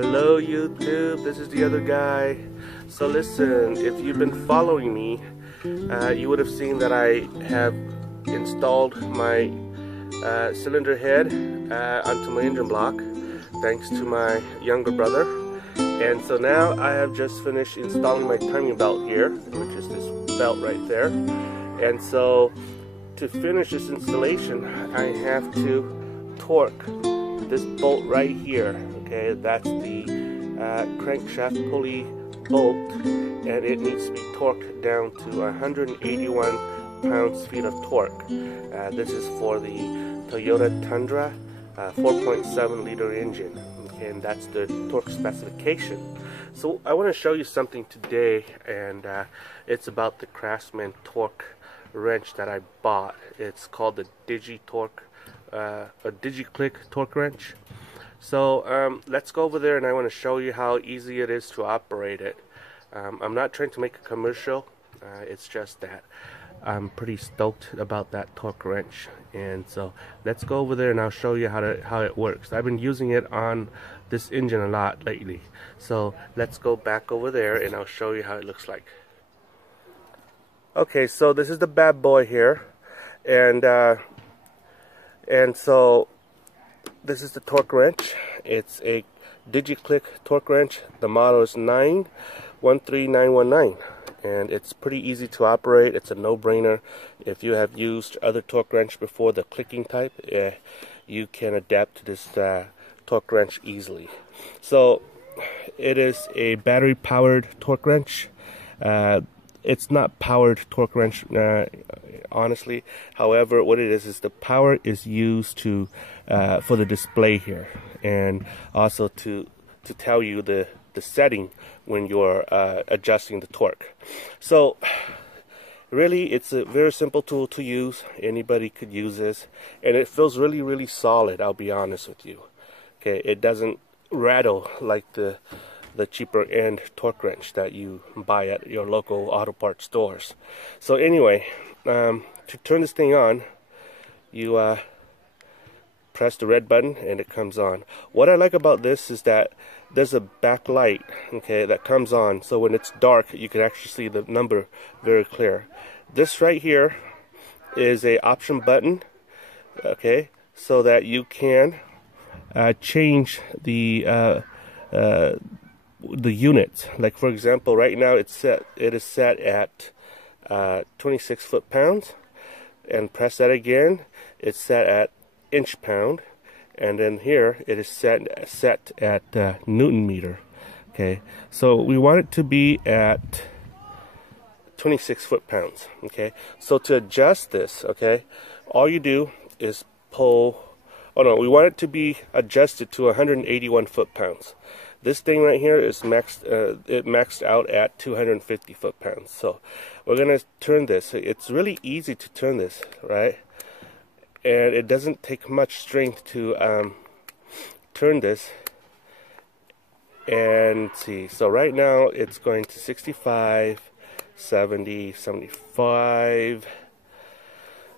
Hello YouTube, this is the other guy. So listen, if you've been following me, you would have seen that I have installed my cylinder head onto my engine block thanks to my younger brother. And so now I have just finished installing my timing belt here, which is this belt right there. And so to finish this installation, I have to torque this bolt right here. Okay, that's the crankshaft pulley bolt, and it needs to be torqued down to 181 pounds-feet of torque. This is for the Toyota Tundra 4.7 liter engine, okay, and that's the torque specification. So I want to show you something today, and it's about the Craftsman torque wrench that I bought. It's called the Digi-Click torque wrench. So let's go over there, and I want to show you how easy it is to operate it. I'm not trying to make a commercial, it's just that I'm pretty stoked about that torque wrench. And so let's go over there and I'll show you how it works. I've been using it on this engine a lot lately. So let's go back over there and I'll show you how it looks like. Okay, so this is the bad boy here, and so this is the torque wrench. It's a Digi-Click torque wrench. The model is 913919, and it's pretty easy to operate. It's a no-brainer. If you have used other torque wrench before, the clicking type, you can adapt to this torque wrench easily. So it is a battery-powered torque wrench. It's not powered torque wrench, honestly. However, what it is the power is used to for the display here, and also to tell you the setting when you're adjusting the torque. So really, it's a very simple tool to use. Anybody could use this, and it feels really solid, I'll be honest with you. Okay, it doesn't rattle like the cheaper end torque wrench that you buy at your local auto parts stores. So anyway, to turn this thing on, you press the red button and it comes on. What I like about this is that there's a backlight, okay, that comes on, so when it's dark you can actually see the number very clear. This right here is a option button, okay, so that you can change the units. Like for example, right now it is set at 26 foot-pounds, and press that again, it's set at inch-pound, and then here it is set at Newton-meter. Okay, so we want it to be at 26 foot-pounds. Okay, so to adjust this, okay, all you do is pull. Oh no, we want it to be adjusted to 181 foot-pounds. This thing right here is maxed out at 250 foot-pounds. So we're gonna turn this. It's really easy to turn this, right? And it doesn't take much strength to turn this. And see, so right now it's going to 65, 70, 75.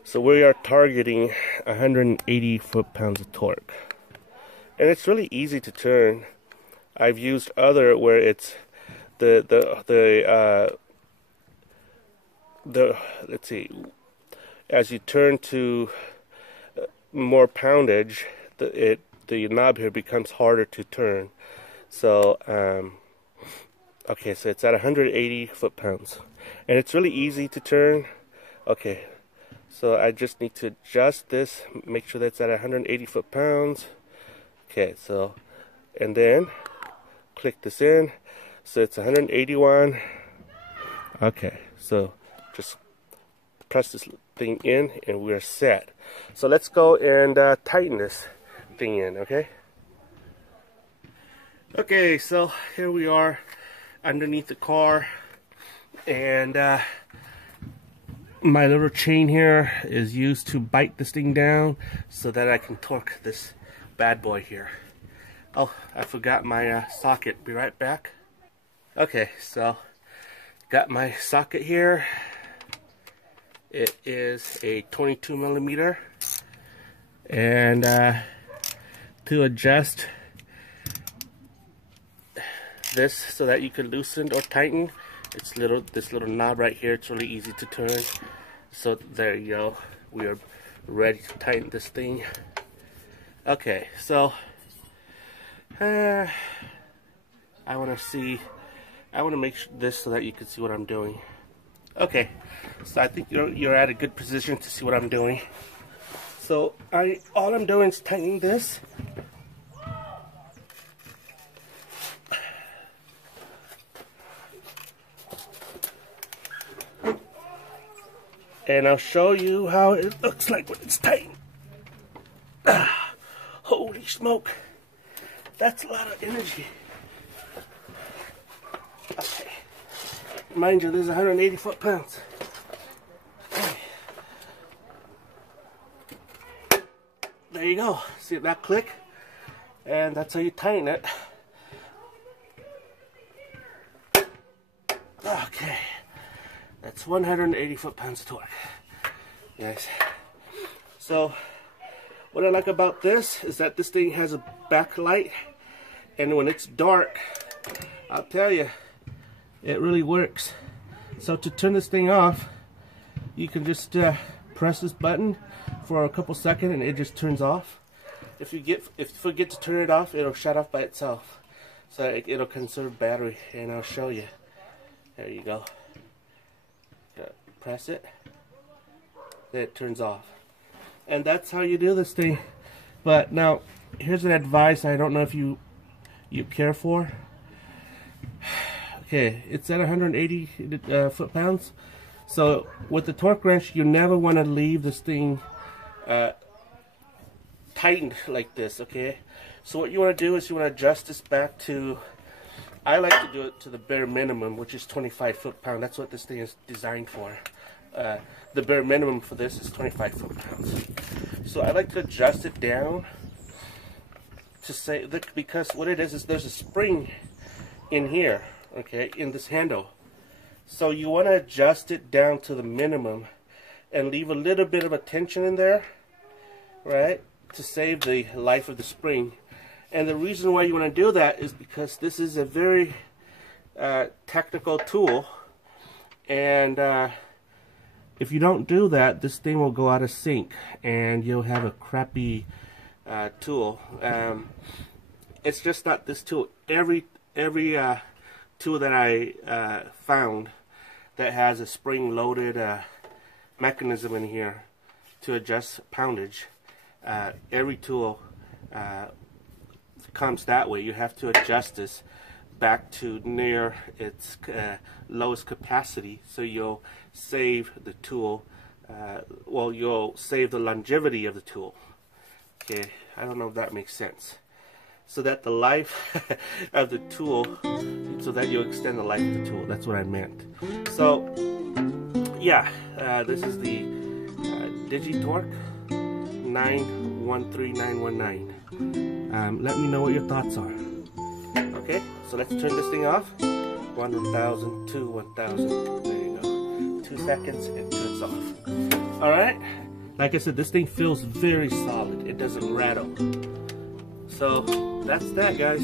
So we are targeting 180 foot-pounds of torque, and it's really easy to turn. I've used other where it's let's see, as you turn to more poundage, the knob here becomes harder to turn. So okay, so it's at 180 foot-pounds, and it's really easy to turn. Okay, so I just need to adjust this, make sure that's at 180 foot-pounds. Okay, so, and then click this in, so it's 181. Okay, so just press this thing in and we're set. So let's go and tighten this thing in, okay? Okay, so here we are underneath the car, and my little chain here is used to bite this thing down so that I can torque this bad boy here. Oh, I forgot my socket. Be right back. Okay, so got my socket here. It is a 22 millimeter, and to adjust this so that you can loosen or tighten. It's this little knob right here. It's really easy to turn. So there you go. We are ready to tighten this thing. Okay, so I want to make this so that you can see what I'm doing. Okay, so I think you're at a good position to see what I'm doing. So all I'm doing is tightening this. And I'll show you how it looks like when it's tight. Holy smoke. That's a lot of energy. Okay. Mind you, this is 180 foot-pounds. Okay. There you go. See that click? And that's how you tighten it. Okay. That's 180 foot-pounds of torque. Yes. So, what I like about this is that this thing has a backlight, and when it's dark, I'll tell you, it really works. So to turn this thing off, you can just press this button for a couple seconds, and it just turns off. If you forget to turn it off, it'll shut off by itself. So it'll conserve battery, and I'll show you. There you go. Press it, then it turns off, and that's how you do this thing. But now here's an advice I don't know if you care for. Okay, it's at 180 foot-pounds. So with the torque wrench, you never want to leave this thing tightened like this. Okay, so what you want to do is you want to adjust this back to, I like to do it to the bare minimum, which is 25 foot-pounds. That's what this thing is designed for. The bare minimum for this is 25 foot-pounds. So I like to adjust it down to say, because what it is there's a spring in here, okay, in this handle. So you want to adjust it down to the minimum and leave a little bit of a tension in there, right, to save the life of the spring. And the reason why you want to do that is because this is a very technical tool, and if you don't do that, this thing will go out of sync and you'll have a crappy tool. It's just not this tool. Every tool that I found that has a spring-loaded mechanism in here to adjust poundage, every tool comes that way. You have to adjust this back to near its lowest capacity, so you'll save the tool, well, you'll save the longevity of the tool. Okay, I don't know if that makes sense. So that the life of the tool, so that you extend the life of the tool. That's what I meant. So, yeah, this is the Digi-Torque 913919. Let me know what your thoughts are. Okay, so let's turn this thing off. 1,000, 2, 1,000. There you go. 2 seconds, it turns off. Alright, like I said, this thing feels very solid. It doesn't rattle. So, that's that, guys.